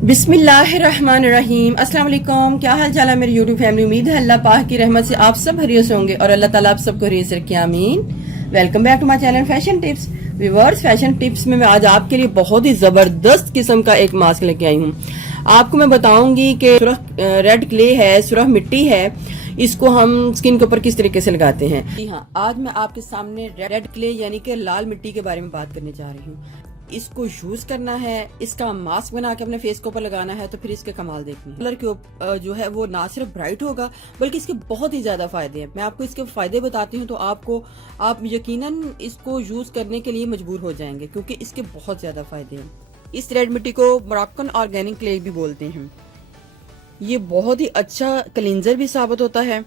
बिस्मिल्लाहिर्रहमानिर्रहीम। अस्सलाम वालेकुम। क्या हाल चाल है मेरी यूट्यूब फैमिली। उम्मीद है अल्लाह पाक की रहमत से आप सब खैरियत से होंगे और अल्लाह ताला आप सबको खैरियत से रखे, आमीन। Welcome back to my channel fashion tips. Viewers, fashion tips में मैं आज आपके लिए बहुत ही जबरदस्त किस्म का एक मास्क लेके आई हूँ। आपको मैं बताऊंगी कि सुरख रेड क्ले है, सुरख मिट्टी है, इसको हम स्किन के ऊपर किस तरीके से लगाते हैं। जी हाँ, आज मैं आपके सामने रेड क्ले यानी कि लाल मिट्टी के बारे में बात करने जा रही हूँ। इसको यूज करना है, इसका मास्क बना के अपने फेस के ऊपर लगाना है, तो फिर इसके कमाल देखनी है। कलर के जो है वो ना सिर्फ ब्राइट होगा बल्कि इसके बहुत ही ज्यादा फायदे हैं। मैं आपको इसके फायदे बताती हूँ तो आप यकीनन इसको यूज करने के लिए मजबूर हो जाएंगे क्योंकि इसके बहुत ज्यादा फायदे हैं। इस रेड मिट्टी को मोरक्कन ऑर्गेनिक क्ले भी बोलते हैं। ये बहुत ही अच्छा क्लींजर भी साबित होता है।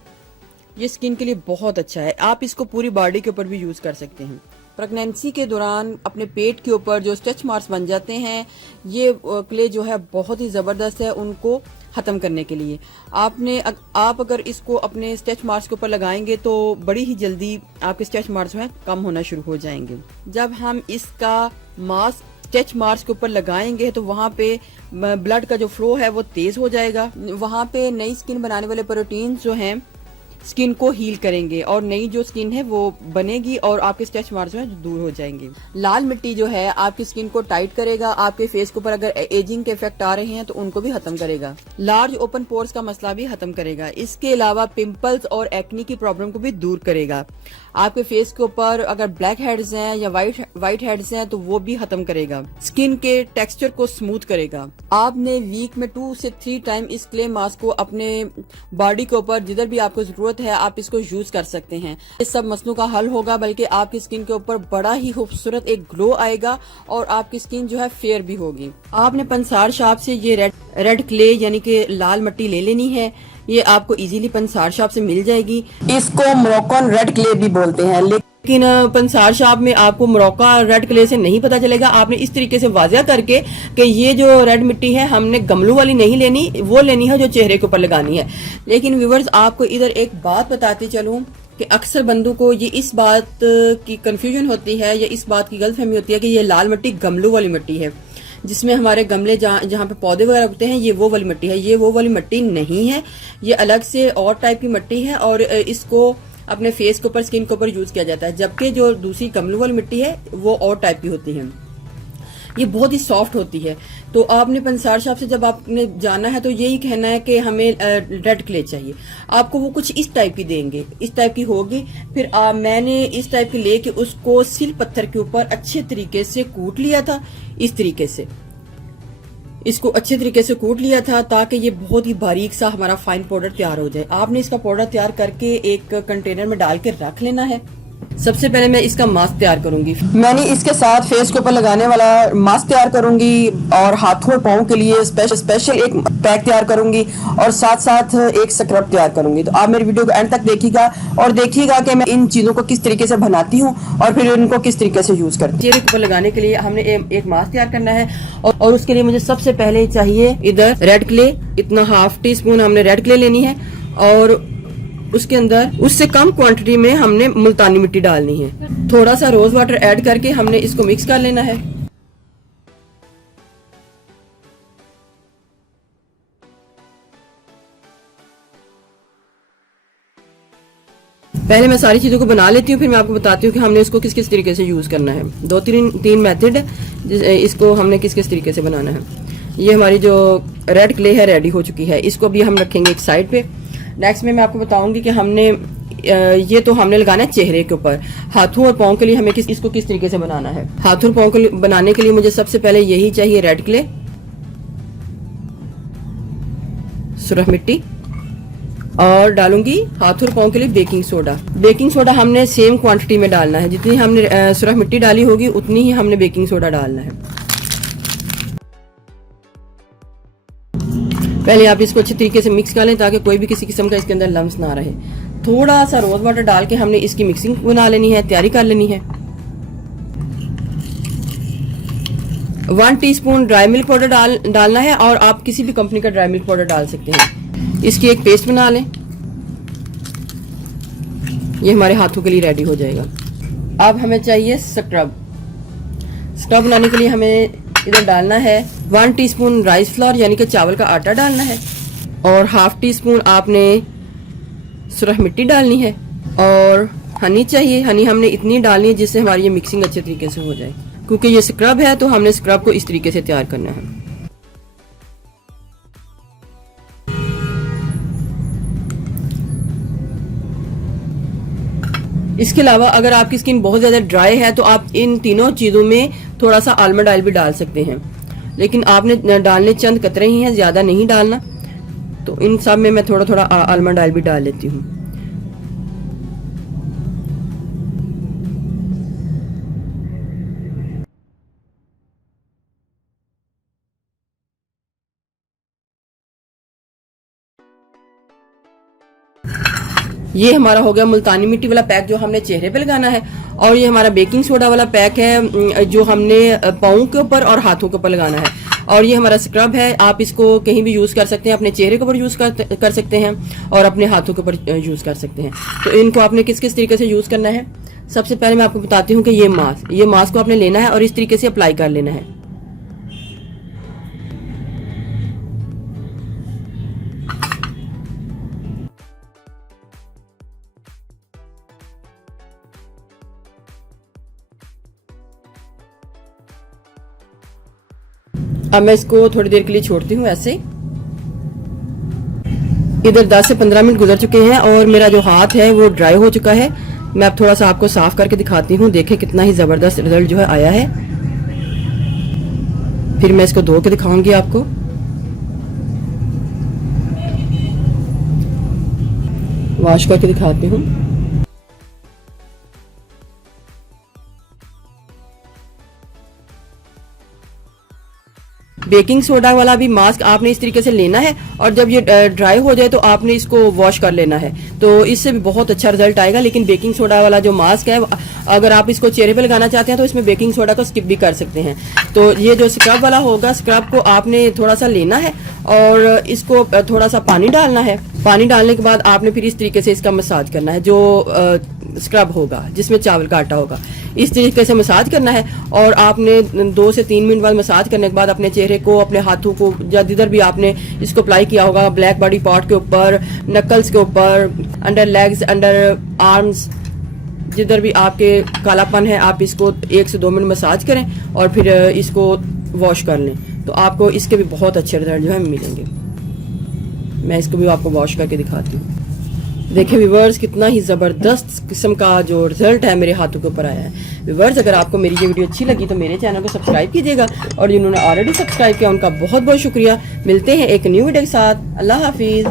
ये स्किन के लिए बहुत अच्छा है। आप इसको पूरी बॉडी के ऊपर भी यूज कर सकते हैं। प्रेगनेंसी के दौरान अपने पेट के ऊपर जो स्ट्रेच मार्क्स बन जाते हैं, ये क्ले जो है बहुत ही जबरदस्त है उनको खत्म करने के लिए। आप अगर इसको अपने स्ट्रेच मार्क्स के ऊपर लगाएंगे तो बड़ी ही जल्दी आपके स्ट्रेच मार्क्स में कम होना शुरू हो जाएंगे। जब हम इसका मास्क स्ट्रेच मार्क्स के ऊपर लगाएंगे तो वहाँ पे ब्लड का जो फ्लो है वो तेज हो जाएगा। वहाँ पे नई स्किन बनाने वाले प्रोटीन जो हैं स्किन को हील करेंगे और नई जो स्किन है वो बनेगी और आपके स्ट्रेच मार्क्स में दूर हो जाएंगे। लाल मिट्टी जो है आपकी स्किन को टाइट करेगा। आपके फेस के ऊपर अगर एजिंग के इफेक्ट आ रहे हैं तो उनको भी खत्म करेगा। लार्ज ओपन पोर्स का मसला भी खत्म करेगा। इसके अलावा पिंपल्स और एक्नी की प्रॉब्लम को भी दूर करेगा। आपके फेस के ऊपर अगर ब्लैक हेड्स हैं या व्हाइट हेड्स हैं तो वो भी खत्म करेगा। स्किन के टेक्सचर को स्मूथ करेगा। आपने वीक में 2 से 3 टाइम इस क्ले मास्क को अपने बॉडी के ऊपर जिधर भी आपको जरूरत है आप इसको यूज कर सकते हैं। इस सब मसलों का हल होगा, बल्कि आपकी स्किन के ऊपर बड़ा ही खूबसूरत एक ग्लो आएगा और आपकी स्किन जो है फेयर भी होगी। आपने पंसार शॉप से ये रेड क्ले यानी कि लाल मिट्टी ले लेनी है। ये आपको इजीली पंसार शॉप से मिल जाएगी। इसको मोरक्कन रेड क्ले भी बोलते हैं, लेकिन पंसार शॉप में आपको मोरक्का रेड क्ले से नहीं पता चलेगा। आपने इस तरीके से वाज़िया करके कि ये जो रेड मिट्टी है हमने गमलों वाली नहीं लेनी, वो लेनी है जो चेहरे के ऊपर लगानी है। लेकिन व्यूअर्स, आपको इधर एक बात बताती चलूं कि अक्सर बंदों को ये इस बात की कंफ्यूजन होती है या इस बात की गलतफहमी होती है कि ये लाल मिट्टी गमलों वाली मिट्टी है, जिसमें हमारे गमले जहाँ पे पौधे वगैरह उगते हैं, ये वो वाली मिट्टी है। ये वो वाली मिट्टी नहीं है, ये अलग से और टाइप की मिट्टी है और इसको अपने फेस के ऊपर, स्किन के ऊपर यूज किया जाता है। जबकि जो दूसरी गमलों वाली मिट्टी है वो और टाइप की होती है। ये बहुत ही सॉफ्ट होती है। तो आपने पंसार शॉप से जब आपने जाना है तो यही कहना है कि हमें रेड क्ले चाहिए। आपको वो कुछ इस टाइप की देंगे, इस टाइप की होगी। फिर मैंने इस टाइप की लेके उसको सिल पत्थर के ऊपर अच्छे तरीके से कूट लिया था। इस तरीके से इसको अच्छे तरीके से कूट लिया था ताकि ये बहुत ही बारीक सा हमारा फाइन पाउडर तैयार हो जाए। आपने इसका पाउडर तैयार करके एक कंटेनर में डाल के रख लेना है। सबसे पहले मैं इसका मास्क तैयार करूंगी। मैंने इसके साथ फेस के ऊपर लगाने वाला मास्क तैयार करूंगी और हाथों और पाँव के लिए स्पेशल एक पैक तैयार करूंगी और साथ साथ एक स्क्रब तैयार करूंगी। तो आप मेरी वीडियो को एंड तक देखिएगा और देखिएगा कि मैं इन चीजों को किस तरीके से बनाती हूँ और फिर इनको किस तरीके से यूज करती हूँ। चेहरे के ऊपर लगाने के लिए हमने एक मास्क तैयार करना है और उसके लिए मुझे सबसे पहले चाहिए इधर रेड क्ले। इतना ½ टीस्पून हमने रेड क्ले लेनी है और उसके अंदर उससे कम क्वांटिटी में हमने मुल्तानी मिट्टी डालनी है। थोड़ा सा रोज वाटर ऐड करके हमने इसको मिक्स कर लेना है। पहले मैं सारी चीजों को बना लेती हूँ, फिर मैं आपको बताती हूँ कि हमने इसको किस किस तरीके से यूज करना है। 2-3 मेथड इसको हमने किस किस तरीके से बनाना है। ये हमारी जो रेड क्ले है रेडी हो चुकी है। इसको भी हम रखेंगे एक साइड पे। नेक्स्ट में मैं आपको बताऊंगी कि हमने ये तो हमने लगाना है चेहरे के ऊपर। हाथों और पाँव के लिए हमें इसको किस तरीके से बनाना है। हाथों और पाँव के बनाने के लिए मुझे सबसे पहले यही चाहिए रेड क्ले, सुरख मिट्टी और डालूंगी हाथों और पाँव के लिए बेकिंग सोडा। बेकिंग सोडा हमने सेम क्वांटिटी में डालना है। जितनी हमने सुरख मिट्टी डाली होगी उतनी ही हमने बेकिंग सोडा डालना है। पहले आप इसको अच्छे तरीके से मिक्स कर लें ताकि कोई भी किसी किस्म का इसके अंदर लम्स ना रहे। थोड़ा सा रोज वाटर डाल के हमने इसकी मिक्सिंग बना लेनी है, तैयारी कर लेनी है। 1 टीस्पून ड्राई मिल्क पाउडर डालना है और आप किसी भी कंपनी का ड्राई मिल्क पाउडर डाल सकते हैं। इसकी एक पेस्ट बना लें। ये हमारे हाथों के लिए रेडी हो जाएगा। अब हमें चाहिए स्क्रब। स्क्रब बनाने के लिए हमें इधर डालना है 1 टीस्पून राइस फ्लोर यानी कि चावल का आटा डालना है, और 1/2 टीस्पून आपने सुरख मिट्टी डालनी है, और हनी चाहिए। हनी हमने इतनी डालनी है जिससे हमारी ये मिक्सिंग अच्छे तरीके से हो जाए, क्योंकि ये स्क्रब है तो हमने स्क्रब को इस तरीके से तैयार करना है। इसके अलावा अगर आपकी स्किन बहुत ज़्यादा ड्राई है तो आप इन तीनों चीज़ों में थोड़ा सा आलमंड ऑयल भी डाल सकते हैं, लेकिन आपने डालने चंद कतरे ही हैं, ज़्यादा नहीं डालना। तो इन सब में मैं थोड़ा थोड़ा आलमंड ऑयल भी डाल लेती हूँ। ये हमारा हो गया मुल्तानी मिट्टी वाला पैक जो हमने चेहरे पे लगाना है, और ये हमारा बेकिंग सोडा वाला पैक है जो हमने पाँव के ऊपर और हाथों के ऊपर लगाना है, और ये हमारा स्क्रब है। आप इसको कहीं भी यूज़ कर सकते हैं, अपने चेहरे के ऊपर यूज़ कर सकते हैं और अपने हाथों के ऊपर यूज़ कर सकते हैं। तो इनको आपने किस किस तरीके से यूज़ करना है, सबसे पहले मैं आपको बताती हूँ कि ये मास्क को आपने लेना है और इस तरीके से अप्लाई कर लेना है। अब मैं इसको थोड़ी देर के लिए छोड़ती हूँ ऐसे। इधर 10 से 15 मिनट गुजर चुके हैं और मेरा जो हाथ है वो ड्राई हो चुका है। मैं अब थोड़ा सा आपको साफ करके दिखाती हूँ, देखें कितना ही ज़बरदस्त रिजल्ट जो है आया है। फिर मैं इसको धो के दिखाऊंगी आपको। वॉश करके दिखाती हूँ। बेकिंग सोडा वाला भी मास्क आपने इस तरीके से लेना है, और जब ये ड्राई हो जाए तो आपने इसको वॉश कर लेना है, तो इससे भी बहुत अच्छा रिजल्ट आएगा। लेकिन बेकिंग सोडा वाला जो मास्क है, अगर आप इसको चेहरे पे लगाना चाहते हैं तो इसमें बेकिंग सोडा को स्किप भी कर सकते हैं। तो ये जो स्क्रब वाला होगा, स्क्रब को आपने थोड़ा सा लेना है और इसको थोड़ा सा पानी डालना है। पानी डालने के बाद आपने फिर इस तरीके से इसका मसाज करना है। जो स्क्रब होगा जिसमें चावल का आटा होगा, इस तरीके से मसाज करना है, और आपने 2 से 3 मिनट बाद मसाज करने के बाद अपने चेहरे को, अपने हाथों को, या जिधर भी आपने इसको अप्लाई किया होगा, ब्लैक बॉडी पार्ट के ऊपर, नकल्स के ऊपर, अंडर लेग्स, अंडर आर्म्स, जिधर भी आपके कालापन है, आप इसको 1 से 2 मिनट मसाज करें और फिर इसको वॉश कर लें, तो आपको इसके भी बहुत अच्छे रिजल्ट जो है मिलेंगे। मैं इसको भी आपको वॉश करके दिखाती हूँ। देखिए व्यूवर्स, कितना ही ज़बरदस्त किस्म का जो रिजल्ट है मेरे हाथों के ऊपर आया है। व्यूवर्स, अगर आपको मेरी ये वीडियो अच्छी लगी तो मेरे चैनल को सब्सक्राइब कीजिएगा, और जिन्होंने ऑलरेडी सब्सक्राइब किया उनका बहुत बहुत शुक्रिया। मिलते हैं एक न्यू वीडियो के साथ। अल्लाह हाफिज़।